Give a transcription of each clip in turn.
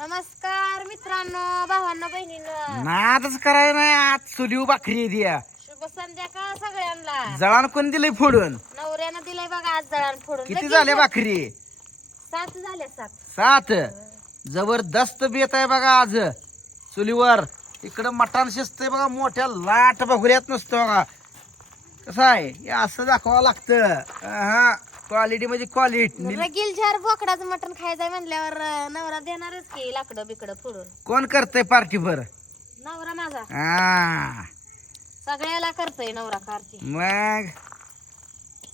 नमस्कार मित्रांनो भावांनो बहिणींनो. नादच करायला नाही आज चुलीव भाकरी ती शुभ संध्याकाळ सगळ्यांना? जळान कोण दिलंय फोडून? नवऱ्यानं दिलाय बघा आज जळान फोडून. किती लगेच झाले भाकरी? सात झाले सात. सात. जबरदस्त बेत आहे बघा आज. चुलीवर इकडं मटण शिजतंय बघा मोठ्या लाट बघुऱ्यात नसतो बघा. कसं आहे? हे असं दाखवावं लागतं. हा. क्वालिटी म्हणजे क्वालिटी रगील झार बोकडाचं मटण खायचंय म्हणल्यावर अं, नवरा देणारच की लाकडं बिकडं फोडून. कोण करतंय पार्टीभर नवरा माझा. हा सगळ्याला करतोय नवरा कारची मग?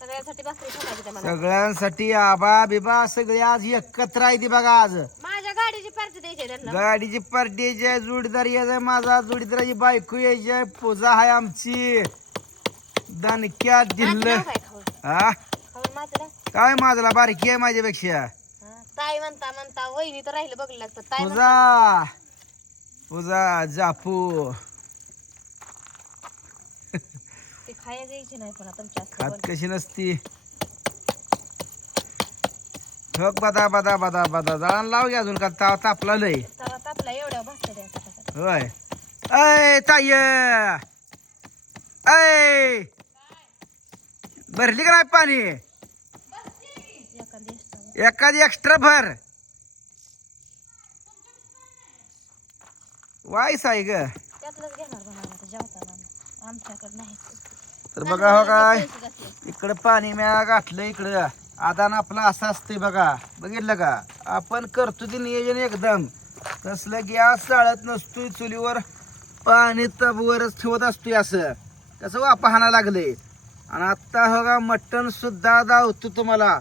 सगळ्यासाठी भाकरी ठेवायची त्या मला. सगळ्यांसाठी आबा बिबा सगळे आज एकत्र आहे ती बघा आज. माझ्या गाडीची पार्टी द्यायची त्यांना. गाडीची पार्टी यायची आहे जोडीदार यायचा आहे माझा जोडीदाराची बायको यायची आहे पूजा आहे आमची. दणक्या दिल्ल. काय हा काय माझला? बारकी आहे माझ्यापेक्षा. ताई म्हणता म्हणता वहिनी तर राहिलं बघलं लागतं. ताई म्हणता पूजा. पूजा जापू. ते खाया नाही पण तुमच्या कशी नसती. ठोक बदा बदा बदा बदा. जळण लाव घ्या अजून का ताव तापला लय. तवा तापला एवढ्या भाकरी द्यायचा होय. अय ताय अय भरली का नाही पाणी? एखादी एक्स्ट्रा भर. वाईस आहे ग. त्यातलंच घेणार बनवायला आता जेवताना आमच्याकडे नाही. तर बघा हो काय. इकडं पाणी म्या गाठलं इकडं. आदान आपलं असं असतंय बघा. बघितलं का? आपण करतो ते नियोजन एकदम. तसलं गॅस चाळत नसतोय चुलीवर पाणी तबवरच ठेवत असतोय असं. कसं वापा हाना लागले आणि आत्ता हो का मटण सुद्धा दावतो तुम्हाला.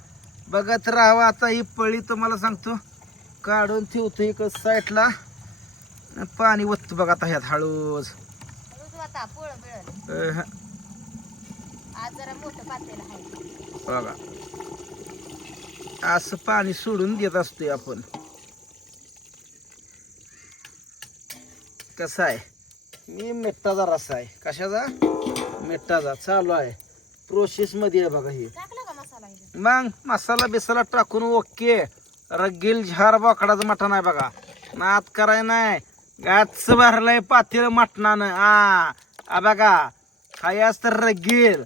बघत राहावं. आता ही पळी तुम्हाला सांगतो काढून ठेवतो इकडं साईडला पाणी ओततो बघा आता ह्यात हळूच. बघा. असं पाणी सोडून देत असतोय आपण. कसं आहे? मी मिठाचा रस्सा आहे. कशाचा? मिठाचा चालू आहे. प्रोसेस मध्ये आहे बघा हे टाकला का मसाला इथं? मग मसाला बिसाला टाकून ओके. रगील झार बोकडाचं मटण आहे बघा. नात कराय नाही. गाच भरलंय पातेल मटणानं. आ आ बघा. काय तर रगील.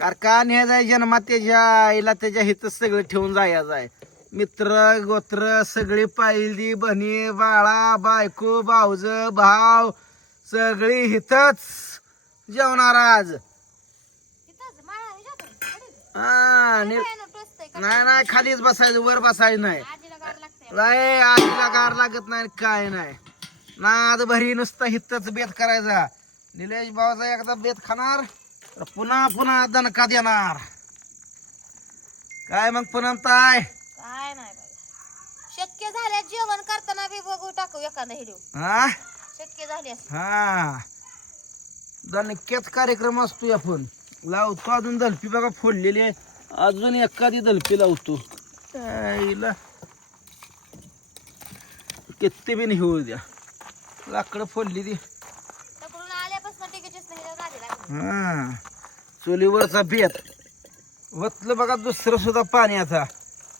अरे का न्यायचा जन्मात त्याच्या आईला त्याच्या हित सगळं ठेवून जायचं आहे मित्र गोत्र सगळी पाहिली बहिणी बाळा बायको भाऊज भाव सगळी हितच. जेवणार आज हा नि- ना? नाही नाही खालीच बसायचं वर बसायचं नाही. आजीला गार. नाही लागत नाही काय नाही. नाद भरी नुसता हितच बेत करायचा. निलेश भावाचा एकदा बेत खाणार तर पुन्हा पुन्हा दणका देणार. काय मग पुन्हा ताय काय नाही बाई. शक्य झाल्या जेवण करताना बी बघू टाकू एखादा हिडिओ हा? शक्य झाली हा. दणक्यात कार्यक्रम असतो आपण. लावतो अजून दलपी बघा फोडलेली आहे. अजून एखादी दलपी लावतो. आईला. किती बी नाही होऊ द्या. लाकडं फोडली ती. हा. चुलीवरचा बेत वतलं बघा दुसरं सुद्धा पाणी आता.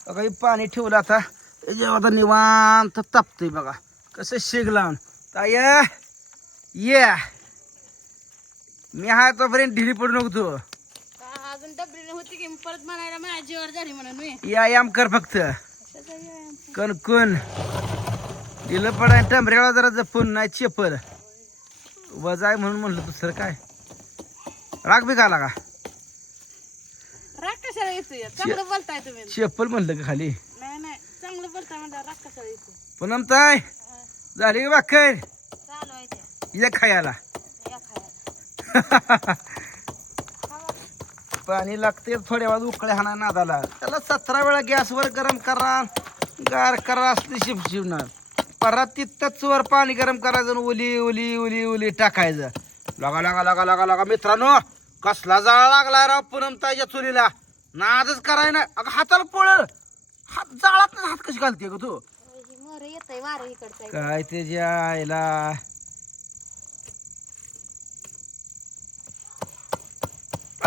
बघा हे पाणी ठेवलं आता. जेव्हा आता निवांत तापतंय बघा. कसं शेग लावून. ताय ये. मी हा तोपर्यंत ढिली पडू नको तू. का अजून डबरी होती की परत म्हणायला माझ्या झाली म्हणून मी व्यायाम कर फक्त. कणकण दिलं पडाय टंबऱ्याला जरा जपून नाही चेपल. वजाय म्हणून म्हणलं दुसरं काय? राग बी घाला का? राग कशाला येतोय? चांगलं बोलताय तुम्ही. चेपल म्हणलं का खाली? नाही नाही. चांगलं बोलताय म्हणलं राग कशाला येतोय? पुनम ताय झाली का भाकर? चालू आहे ते या खायला. पाणी लागते थोड्या वेळात उकळ्या हाणा नादाला. त्याला सतरा वेळा गॅसवर गरम करा गार करा असते शिवशिवणार परत तिथंच वर पाणी गरम करायचं आणि उली उली उली उली टाकायचं. लगा लगा लगा लगा लगा मित्रांनो कसला जाळ लागलाय राव पूनम ताईच्या चुलीला. नादच कराय ना अगं हाताला पोळ. हात जाळात हात कशी घालते ग तू? मोर येतय वारं इकडचं. काय त्याच्या आईला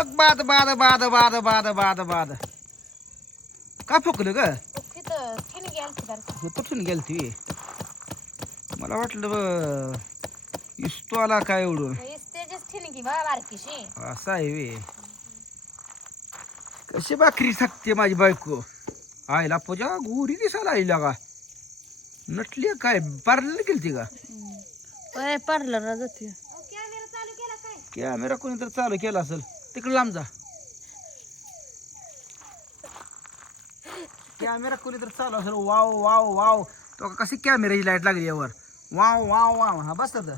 बघ, बाद बाद बाद बाद बाद बाद बाद. का फुकलं ग. तुटून गेल ती मला वाटलं ब- इस्तो आला काय एवढं? असं आहे वे. कशी भाकरी सांगते माझी बायको? आईला पूजा गोरी दिसायला आईला का? नटली काय? पार्लर गेलती का? काय? कॅमेरा कोणी तर चालू केला असेल. तिकडे लांब जा. कॅमेरा कोणी तर चालू असेल. Wow wow wow. तो का कशी कॅमेराची लाइट लागली यावर? Wow wow wow. हा बस आता.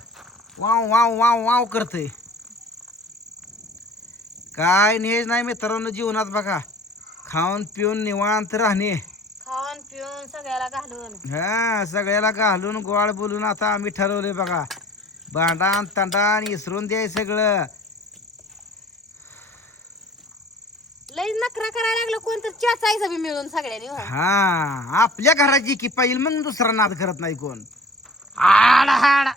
वाव वाव वाव वाव करतय. काय नेज नाही मित्रांनो जीवनात बघा. खाऊन पिऊन निवांत राहणे. खाऊन पिऊन सगळ्याला घालून. हा सगळ्याला घालून गोळ बोलून आता आम्ही ठरवले बघा. भांडाण तांडाण इसरून द्याय सगळं. नखरा करायला लागलं कोण तर चाचायचं बी मिळून सगळ्यांनी हो. हा आपल्या घराची की पाहिजे मग दुसरा नाद करत नाही कोण. आड हाड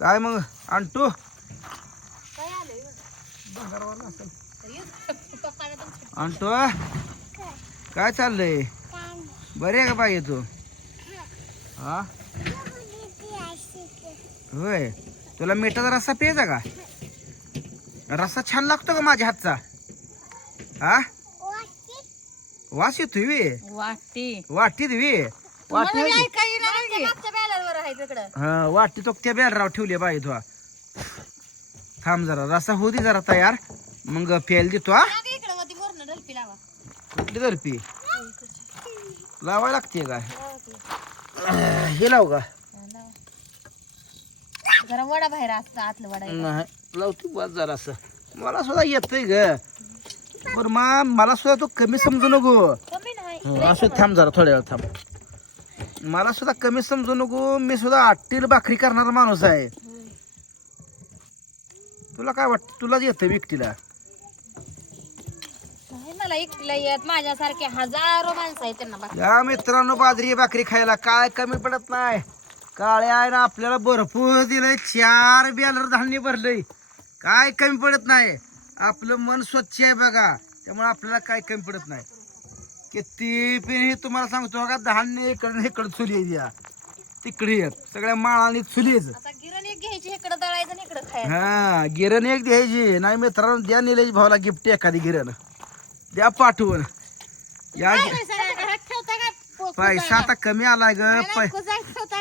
काय मग आणतो काय आलंय आणतो काय? चाललंय? बरे आहे का पाहिजे तू? हा. होय. तुला मिठाचा रस्सा प्यायचा का? रस्सा छान लागतो का माझ्या हातचा? हा? वास येतोय वे. वाटी. वाटीत वे. वाटी मागच्या बॅलरवर आहे तिकडं. हा वाटी तो त्या बॅलराव ठेवली बाई तू. थांब जरा रस्सा होऊ दे जरा तयार. मग प्यायला देतो हा. मागे इकडं मध्ये वरनं ढलपी लावा. कुठली दर्पी लावायला लागते काय हे लाव का? जरा वडा बाहेर असतं आतलं वडा नाही. लावतो बस जरा असं मला सुद्धा येतंय ग. पण मा मला सुद्धा तू कमी समजू नको. हं, असं थांब जरा थोड्या वेळ थांब. मला सुद्धा कमी समजू नको मी सुद्धा आट्टील भाकरी करणारा माणूस आहे. तुला काय वाटतं तुलाच येतं नाही मला एकटीला येत. माझ्यासारखे हजारो माणसं आहेत त्यांना बाकी या मित्रांनो बाजरी भाकरी खायला. काय कमी पडत नाही. काळ्या आहे ना आपल्याला भरपूर दिलंय. चार बॅलर धान्य भरलंय. काय कमी पडत नाही. आपलं मन स्वच्छ आहे बघा. त्यामुळे आपल्याला काय कमी पडत नाही. किती पिढी तुम्हाला सांगतो का धान्य इकडं इकडं चुली आहे या. तिकडे येत सगळ्या माळाने चुलीच गिरण एक घ्यायची इकडं दळायचं आणि इकडं खायचं. हा गिरण एक द्यायची. नाही मित्रांनो द्या निलेश भाऊला गिफ्ट एखादी गिरण. द्या पाठवून. या काय पैसा नाही घरात ठेवता काय पो- पैसा आता कमी आलाय ग. पै?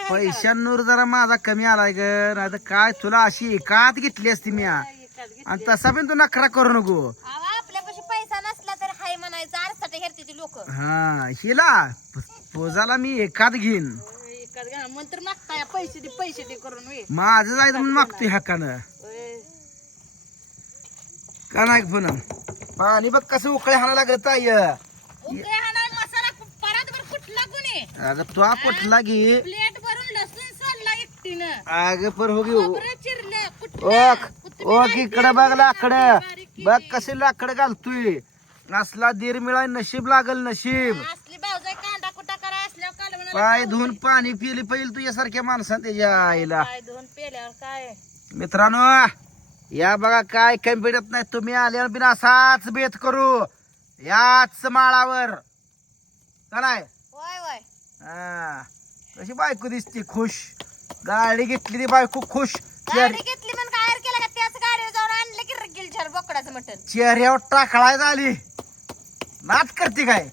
पैशांवर जरा माझा कमी आलाय ग. नाही तर काय तुला अशी एकात घेतली असती मी आणि तसा पण तू नखरा करू नको. आपल्यापाशी पैसा नसला तर हाय म्हणायचं. आरसाठी घेरते ती लोक. हा हिला. पोजाला मी एकात घेईन. मंत्र मागताय. पैसे दे पैसे दे करून माझं जायचं म्हणून मागतोय हक्कानं. का नाही पण पाणी बघ कसं उकळे हाणा लागत ताय उकळे हाणाय मसाला कु- परत बर कुठला गुन्हे अगं तू कुठला घे प्लेट भरून लसूण सोडला एकटीनं. अगं पर हो घेऊ. खोबरं चिरलं ओक ओक इकडं बघ लाकडं. बघ कसे लाकडं घालतोय. असला दीर मिळाय नशीब लागल नशीब. असली भाऊजाई कांदा कुटा कराय असल्यावर कालवणाला पाय धुवून पाणी पिली पाहिजे तुझ्यासारख्या माणसाने त्याच्या आईला. काय पेल्यावर काय? मित्रांनो या बघा काय कमी पडत नाही. तुम्ही आल्यावर बिन असाच बेत करू. याच माळावर. काय हा. कशी बायको दिसते खुश. गाडी घेतली ती बायको खुश. गाडी घेतली म्हणून काय केलं का त्याच गाडीवर जाऊन आणलं की रगील छान बोकडाचं मटण. चेहऱ्यावर टाकळाय झाली. नाच करते काय?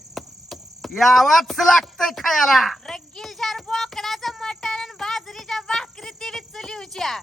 यावाच लागतंय खायला. रगील छान बोकडाचं मटण आणि बाजरीच्या भाकरी ती चुलीवच्या